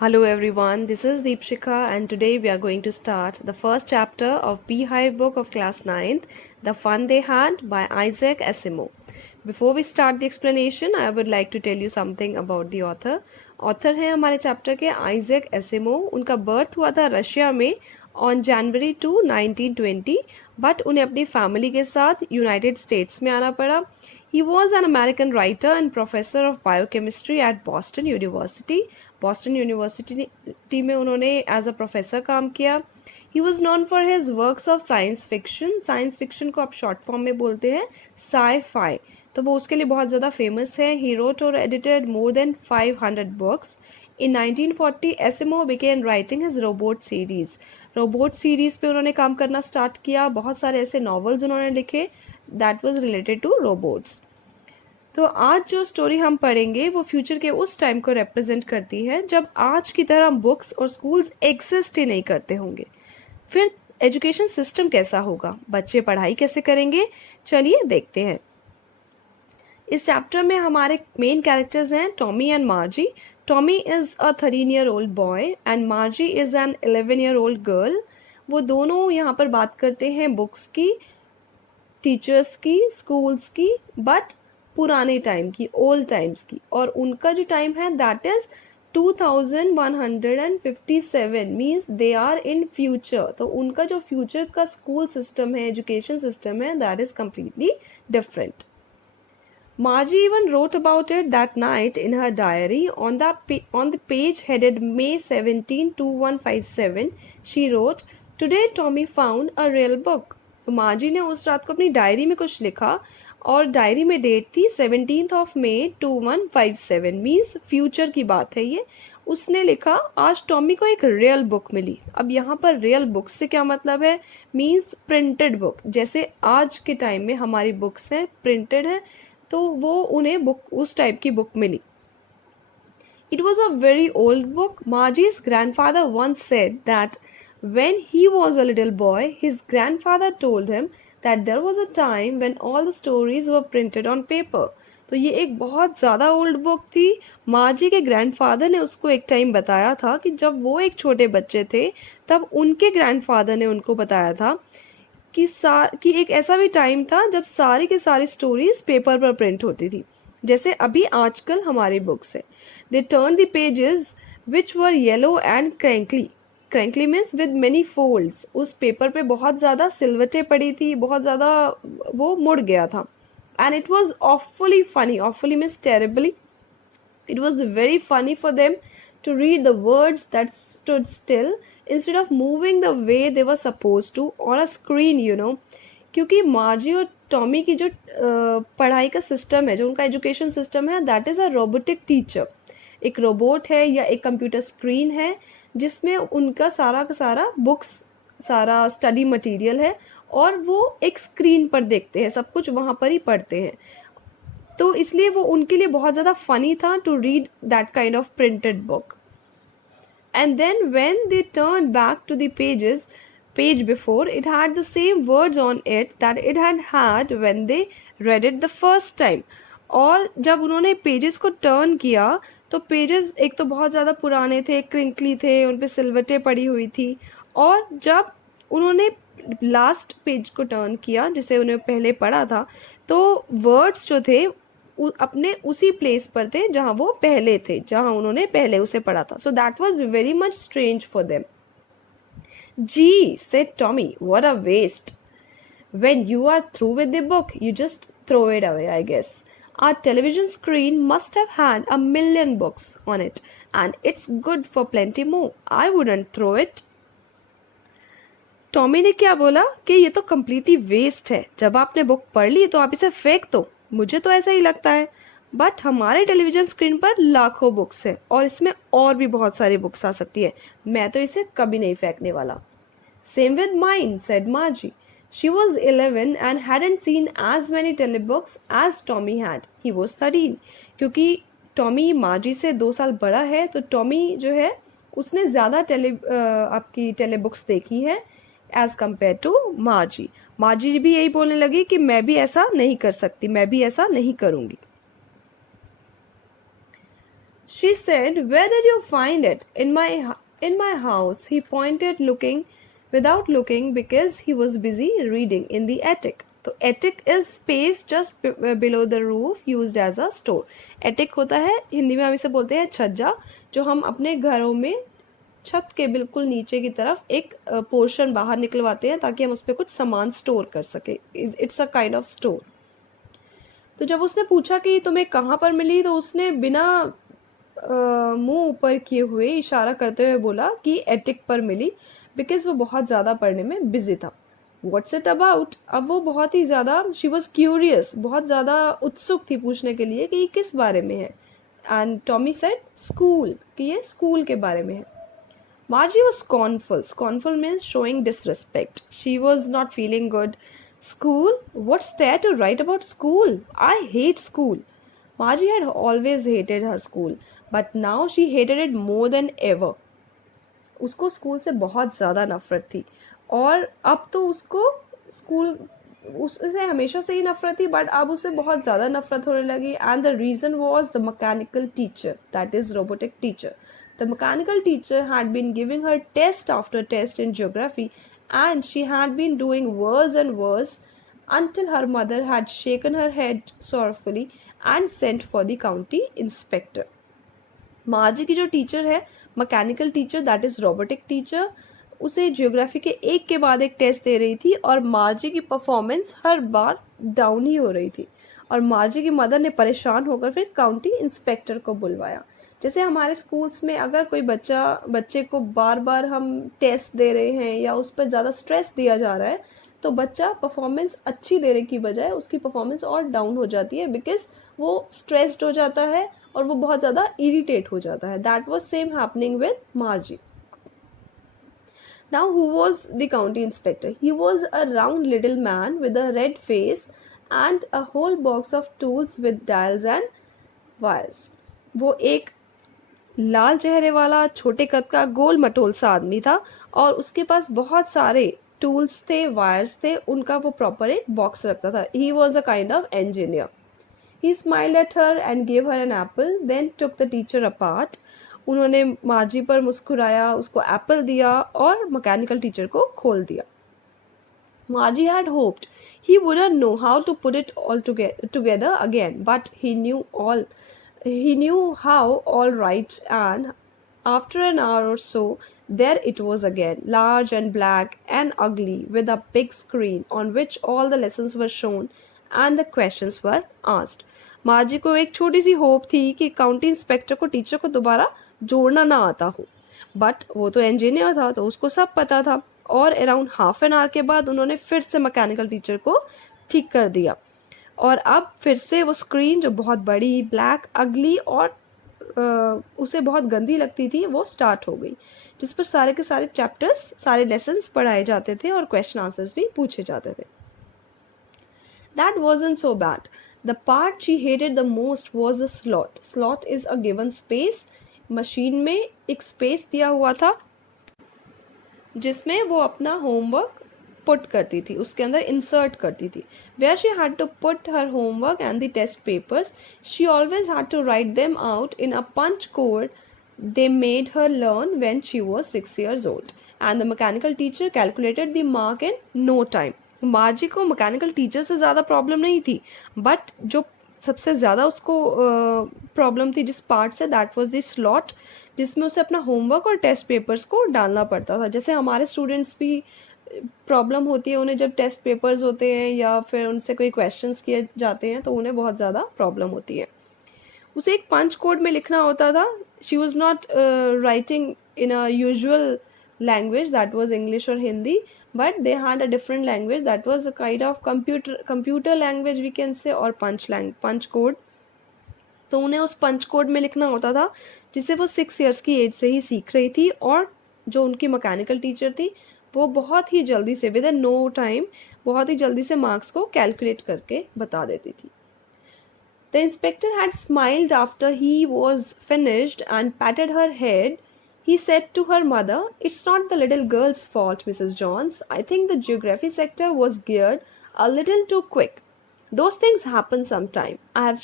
Hello everyone, this is Deepshika and today we are going to start the first chapter of Beehive book of class 9th, The Fun They Had by Isaac Asimov. Before we start the explanation, I would like to tell you something about the author. Author है हमारे chapter के Isaac Asimov. उनका birth हुआ था Russia में on January 2, 1920, but उन्हें अपनी family के साथ यूनाइटेड स्टेट्स में आना पड़ा. He was an American writer and professor of biochemistry at Boston University. Boston University में उन्होंने as a professor काम किया. He was known for his works of science fiction. Science fiction को आप short form में बोलते हैं sci-fi. तो वो उसके लिए बहुत ज़्यादा famous है. He wrote or edited more than 500 books. In 1940, Asimov began writing his robot series. Robot series पे उन्होंने काम करना स्टार्ट किया. बहुत सारे ऐसे नॉवेल्स उन्होंने लिखे that was related to robots. तो आज जो स्टोरी हम पढ़ेंगे वो फ्यूचर के उस टाइम को रिप्रेजेंट करती है जब आज की तरह बुक्स और स्कूल्स एग्जिस्ट ही नहीं करते होंगे. फिर एजुकेशन सिस्टम कैसा होगा, बच्चे पढ़ाई कैसे करेंगे, चलिए देखते हैं. इस चैप्टर में हमारे मेन कैरेक्टर्स हैं Tommy and मार्जी. Tommy is a 13-year-old boy and मार्जी is an 11-year-old girl. वो दोनों यहाँ पर बात करते हैं बुक्स की, टीचर्स की, स्कूल्स की, बट पुराने टाइम की, ओल्ड टाइम्स की. और उनका जो टाइम है that is 2157, means they are in future. तो उनका जो फ्यूचर का स्कूल सिस्टम है, एजुकेशन सिस्टम है, that is completely different. Margie even wrote about it that night in her diary on the page headed May 17, 2157. She wrote, "Today Tommy found a real book." तो मार्जी ने उस रात को अपनी diary में कुछ लिखा और डायरी में डेट थी 17 मई 2157, मीन्स फ्यूचर की बात है ये. उसने लिखा आज टॉमी को एक रियल बुक मिली. अब यहाँ पर रियल बुक से क्या मतलब है, मीन्स प्रिंटेड बुक. जैसे आज के टाइम में हमारी बुक्स हैं प्रिंटेड है, तो वो उन्हें बुक उस टाइप की बुक मिली. It was a very old book. Margie's grandfather once said that when he was a little boy, his grandfather told him that there was a time when all the stories were printed on paper. तो ये एक बहुत ज़्यादा old book थी. मार्जी के grandfather ने उसको एक टाइम बताया था कि जब वो एक छोटे बच्चे थे तब उनके ग्रैंडफादर ने उनको बताया था कि एक ऐसा भी टाइम था जब सारी की सारी स्टोरीज पेपर पर प्रिंट होती थी, जैसे अभी आजकल हमारी बुक्स है. They turn the pages which were yellow and crankly means with many folds. उस पेपर पे बहुत ज़्यादा सिलवटें पड़ी थी, बहुत ज़्यादा वो मुड़ गया था. And it was awfully funny. Awfully means terribly. It was very funny for them to read the words that stood still instead of moving the way they were supposed to on a screen, you know. क्योंकि मार्जी और Tommy की जो पढ़ाई का system है, जो उनका education system है, that is a robotic teacher. एक रोबोट है या एक कंप्यूटर स्क्रीन है जिसमें उनका सारा का सारा बुक्स, सारा स्टडी मटेरियल है और वो एक स्क्रीन पर देखते हैं, सब कुछ वहाँ पर ही पढ़ते हैं. तो इसलिए वो उनके लिए बहुत ज़्यादा फनी था to read that kind of printed book. And then when they turn back to the page before, it had the same words on it that it had when they read it the first time. और जब उन्होंने pages को turn किया तो pages एक तो बहुत ज़्यादा पुराने थे, क्रिंकली थे, उन पे सिलवटें पड़ी हुई थी. और जब उन्होंने लास्ट पेज को टर्न किया जिसे उन्हें पहले पढ़ा था, तो वर्ड्स जो थे अपने उसी प्लेस पर थे जहां वो पहले थे, जहां उन्होंने पहले उसे पढ़ा था. So that was very much strange for them. Gee, said Tommy, what a waste. When you are through with the book, you just throw it away, I guess. Our television screen must have had 1,000,000 books on it, and it's good for plenty more. I wouldn't throw it. Tommy ने क्या बोला कि ये तो completely waste है. जब आपने book पढ़ ली तो आप इसे फेंक दो. मुझे तो ऐसा ही लगता है, बट हमारे टेलीविजन स्क्रीन पर लाखों बुक्स है और इसमें और भी बहुत सारी बुक्स आ सकती है. मैं तो इसे कभी नहीं फेंकने वाला. Same with mine, said Margie. She was 11 and hadn't seen as many telebooks as Tommy had. He was 13. क्योंकि टॉमी मार्जी से 2 साल बड़ा है, तो टॉमी जो है उसने ज़्यादा आपकी टेलीबुक्स देखी है as compare to Margie. Margie भी यही बोलने लगी कि मैं भी ऐसा नहीं कर सकती, मैं भी ऐसा नहीं करूँगी. She said, "Where did you find it?" In my house." He pointed, looking without looking because he was busy reading in the attic. तो attic is space just below the roof used as a store. attic होता है, हिंदी में हम इसे बोलते हैं छज्जा, जो हम अपने घरों में छत के बिल्कुल नीचे की तरफ एक पोर्शन बाहर निकलवाते हैं ताकि हम उस पर कुछ सामान स्टोर कर सके. It's a kind of store. तो जब उसने पूछा कि तुम्हें कहाँ पर मिली, तो उसने बिना मुंह ऊपर किए हुए इशारा करते हुए बोला कि एटिक पर मिली, बिकॉज वो बहुत ज़्यादा पढ़ने में बिजी था. What's it about? अब वो बहुत ही ज़्यादा, शी वॉज क्यूरियस, बहुत ज़्यादा उत्सुक थी पूछने के लिए कि ये किस बारे में है. एंड टॉमी सेड स्कूल, कि ये स्कूल के बारे में है. Margie was scornful. Scornful means showing disrespect. She was not feeling good. School? What's there to write about school? I hate school. Margie had always hated her school, but now she hated it more than ever. उसको school से बहुत ज़्यादा नफरत थी, और अब तो उसको स्कूल, उससे हमेशा से ही नफरत थी, बट अब उससे बहुत ज़्यादा नफरत होने लगी. And the reason was the mechanical teacher, that is robotic teacher. The mechanical teacher had been giving her test after test in geography, and she had been doing worse and worse until her mother had shaken her head sorrowfully and sent for the county inspector. मार्जी की जो teacher है, mechanical teacher, that is robotic teacher, उसे geography के एक के बाद एक test दे रही थी, और मार्जी की परफॉर्मेंस हर बार डाउन ही हो रही थी. और मार्जी की मदर ने परेशान होकर फिर काउंटी इंस्पेक्टर को बुलवाया. जैसे हमारे स्कूल्स में अगर कोई बच्चे को बार बार हम टेस्ट दे रहे हैं या उस पर ज़्यादा स्ट्रेस दिया जा रहा है, तो बच्चा परफॉर्मेंस अच्छी देने की बजाय उसकी परफॉर्मेंस और डाउन हो जाती है, बिकॉज वो स्ट्रेस्ड हो जाता है और वो बहुत ज़्यादा इरिटेट हो जाता है. That was same happening with मार्जी. Now, who was the county inspector? He was a round little man with a red face and a whole box of tools with dials and wires. वो एक लाल चेहरे वाला छोटे कद का गोल मटोल सा आदमी था, और उसके पास बहुत सारे टूल्स थे, वायर्स थे, उनका वो प्रॉपर एक बॉक्स रखता था. He was a kind of engineer. He smiled at her and gave her an apple, then took the teacher apart. उन्होंने मार्जी पर मुस्कुराया, उसको एप्पल दिया और मैकेनिकल टीचर को खोल दिया. Margie had hoped he wouldn't know how to put it all together again, but he knew how, all right. And after an hour or so, there it was again, large and black and ugly, with a big screen on which all the lessons were shown and the questions were asked. मार्जी को एक छोटी see hope थी कि county inspector को teacher को दोबारा जोड़ना ना आता हो, बट वो तो इंजीनियर था, तो उसको सब पता था. और अराउंड हाफ एन आवर के बाद उन्होंने फिर से मैकेनिकल टीचर को ठीक कर दिया, और अब फिर से वो स्क्रीन जो बहुत बड़ी, ब्लैक, अगली और उसे बहुत गंदी लगती थी, वो स्टार्ट हो गई, जिस पर सारे के सारे चैप्टर्स, सारे लेसन्स पढ़ाए जाते थे और क्वेश्चन आंसर्स भी पूछे जाते थे. That wasn't so bad. The part she hated the most was the slot. Slot is a given space. Machine में एक स्पेस दिया हुआ था जिसमें वो अपना होमवर्क पुट करती थी, उसके अंदर इंसर्ट करती थी. Where she had to put her homework and the test papers, she always had to write them out in a punch code they made her learn when she was 6 years old. And the mechanical teacher calculated the mark in no time. मार्जी को mechanical teacher से ज़्यादा problem नहीं थी, but जो सबसे ज़्यादा उसको problem थी जिस पार्ट से, दैट वाज द स्लॉट, जिसमें उसे अपना होमवर्क और टेस्ट पेपर्स को डालना पड़ता था. जैसे हमारे स्टूडेंट्स भी प्रॉब्लम होती है, उन्हें जब टेस्ट पेपर्स होते हैं या फिर उनसे कोई क्वेश्चंस किए जाते हैं तो उन्हें बहुत ज़्यादा प्रॉब्लम होती है. उसे एक पंच कोड में लिखना होता था. She was not writing in a usual language, that was English और Hindi, but they had a different language that was a kind of computer language we can say, और punch code. तो उन्हें उस पंच कोड में लिखना होता था जिसे वो 6 years की एज से ही सीख रही थी, और जो उनकी मैकेनिकल टीचर थी वो बहुत ही जल्दी से, विद इन नो टाइम, बहुत ही जल्दी से मार्क्स को कैलकुलेट करके बता देती थी. The inspector had smiled after he was finished and patted her head. He said to her mother, "It's not the little girl's fault, Mrs. Johns. I think the geography sector was geared a little too quick. Those things happen sometime. I have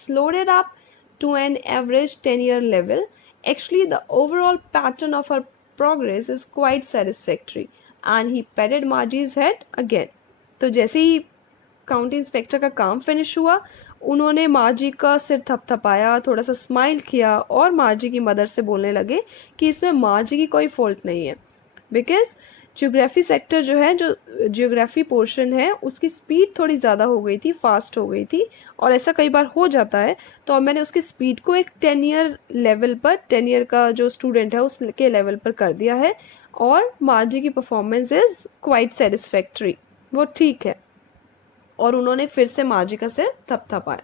slowed it up to an average 10-year level. Actually, the overall pattern of her progress is quite satisfactory. And he patted Margie's head again. तो जैसे ही county inspector का काम finish हुआ, उन्होंने मार्जी का सिर थपथपाया, थोड़ा सा स्माइल किया और मार्जी की मदर से बोलने लगे कि इसमें मार्जी की कोई फॉल्ट नहीं है, बिकॉज जियोग्राफी सेक्टर जो है, जो जियोग्राफी पोर्शन है, उसकी स्पीड थोड़ी ज़्यादा हो गई थी, फास्ट हो गई थी, और ऐसा कई बार हो जाता है। तो अब मैंने उसकी स्पीड को एक 10 ईयर लेवल पर, 10 ईयर का जो स्टूडेंट है उसके लेवल पर कर दिया है, और मार्जी की परफॉर्मेंस इज क्वाइट सेटिस्फैक्ट्री, वो ठीक है। और उन्होंने फिर से मार्जी का सिर थपथपाया।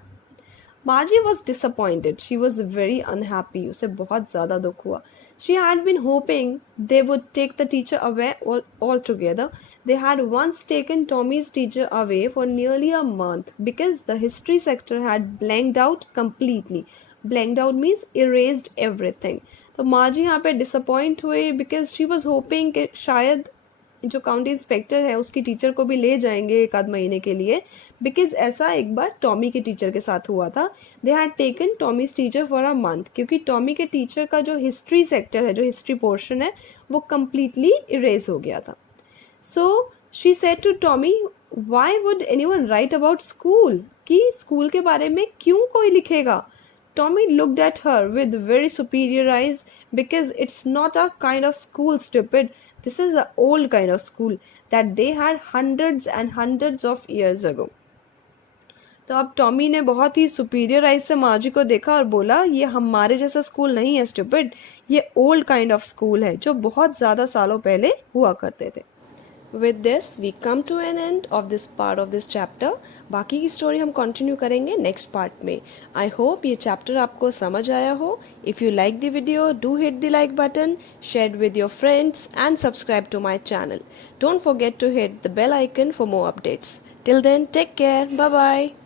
Margie was disappointed, she was very unhappy, उसे बहुत ज़्यादा दुख हुआ। She had been hoping they would take the teacher away altogether. They had once taken Tommy's teacher away for nearly a month because the history sector had blanked out completely. Blanked out means erased everything. तो मार्जी यहाँ पे disappoint हुए because she was hoping कि शायद जो county inspector है उसकी teacher को भी ले जाएंगे एक आध महीने के लिए, बिकॉज ऐसा एक बार टॉमी के टीचर के साथ हुआ था। They had taken Tommy's teacher for a month, क्योंकि टॉमी के टीचर का जो हिस्ट्री सेक्टर है, जो हिस्ट्री पोर्शन है, वो कम्प्लीटली इरेज हो गया था। So she said to Tommy, why would anyone write about school, कि स्कूल के बारे में क्यों कोई लिखेगा। Tommy looked at her with very superior eyes, because it's not a kind of school, stupid. This is the old kind of school that they had hundreds and hundreds of years ago. तो अब Tommy ने बहुत ही superior eyes से मार्जी को देखा और बोला, ये हमारे जैसा स्कूल नहीं है स्टूपिड, ये ओल्ड काइंड ऑफ स्कूल है जो बहुत ज़्यादा सालों पहले हुआ करते थे। With this we come to an end of this part of this chapter. बाकी की स्टोरी हम कंटिन्यू करेंगे नेक्स्ट पार्ट में। आई होप ये चैप्टर आपको समझ आया हो। If you like the video, do hit the like button, share with your friends and subscribe to my channel. Don't forget to hit the bell icon for more updates. Till then, take care. Bye bye.